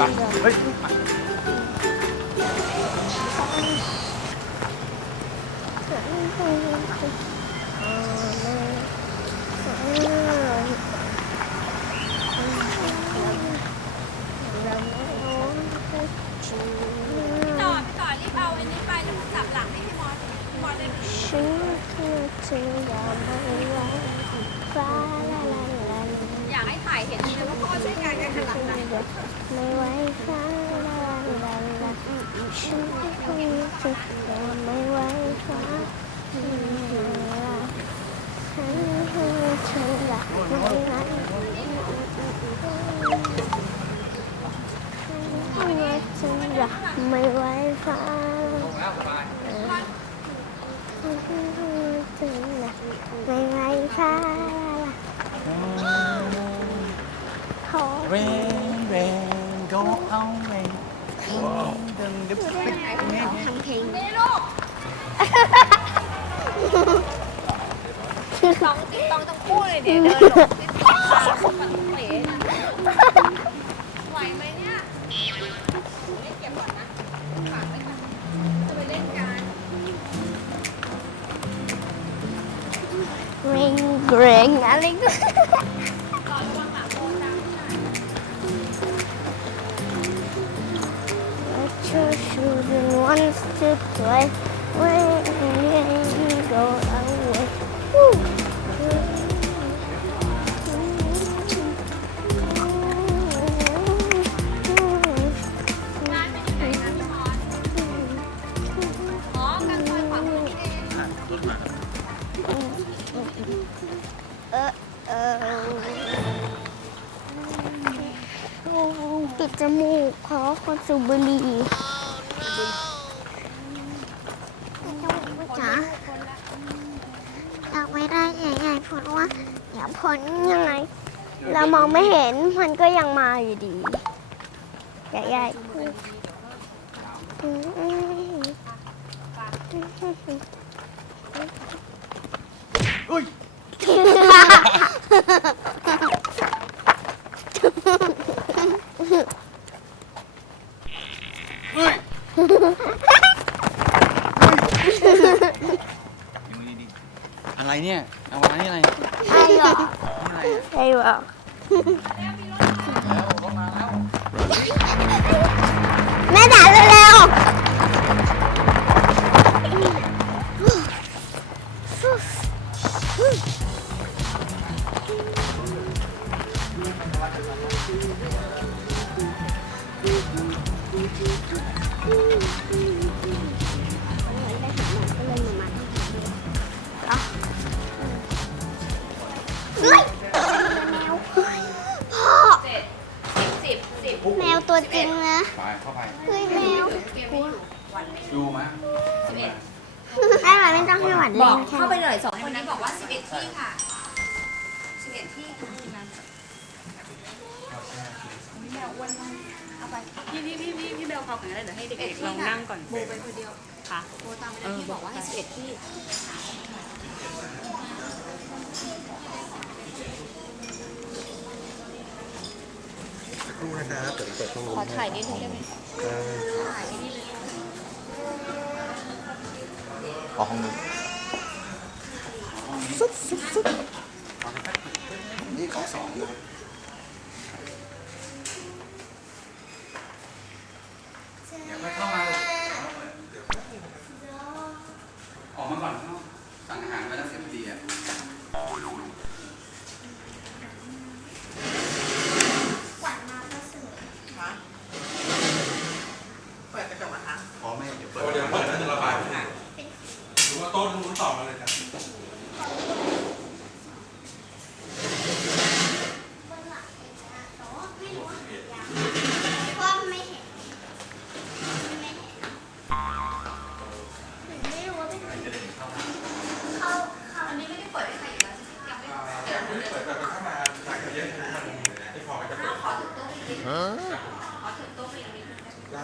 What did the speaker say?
ไปเฮ้ยมาพี่ต่อพี่ต่อรีบเอาอันนี้ไปแล้วมาจับหลังให้พี่มอสพี่มอสได้ฉันคือเธอยอมไม่ไหวฟ้า งานกันขนาดไหนไม่ go away ดึงดึงติ๊กนี่ทำเพลงนี่ลูกต้องต้องต้องพูดเลยเดี๋ยวเดินหลบมันเป๋ไหวไหมเนี่ยเล่นเก็บก่อนนะฝากไว้ก่อนจะไปเล่นกันเร่งเร่งอะไรก็ children want to play when you go away. Woo. เออเออปิดจมูกเพราะคนสูบบุหรี่ จ๋าอยากไม่ได้ใหญ่ๆเพราะว่าเดี๋ยวผลยังไง เรามองไม่เห็นมันก็ยังมาอยู่ดี ใหญ่ๆอุ้ยเฮ้ยอยู่ดีๆ อะไรเนี่ยเอาวางนี่อะไรนี่ไอ้หรออะไรอะไอ้หรอ ตัวจริงนะไปเข้าไปเฮ้ยแมวเกมไม่อยู่วันดูมาสิบเอ็ดได้ไหมไม่ต้องให้หวัดบเล่อกนแค่เข้าไปเลยสองคนนี้บอกว่าสิบเอ็ดที่ค่ะสิบเอ็ดที่ค่ะแมวอ้วนมากเอาไปพี่พี่พี่พี่พี่เบลเขาแข็งได้เดี๋ยวให้เด็กๆลองนั่งก่อนโบไปคนเดียวค่ะโบตามไปแล้วที่บอกว่าให้สิบเอ็ดที่ สัก ครู่นะครับเดี๋ยวเปิดข้อมูลขอถ่ายนิดนึงได้ไหมได้ถ่ายนิดนึงขอห้องนึงนี่ข้อสองนะเดี๋ยวไม่เข้ามาเลยออกมาก่อนข้างนอกสั่งอาหารไว้แล้วเสียพอดีอะ ไดขอถึงโต๊ะไปนิดนึงได้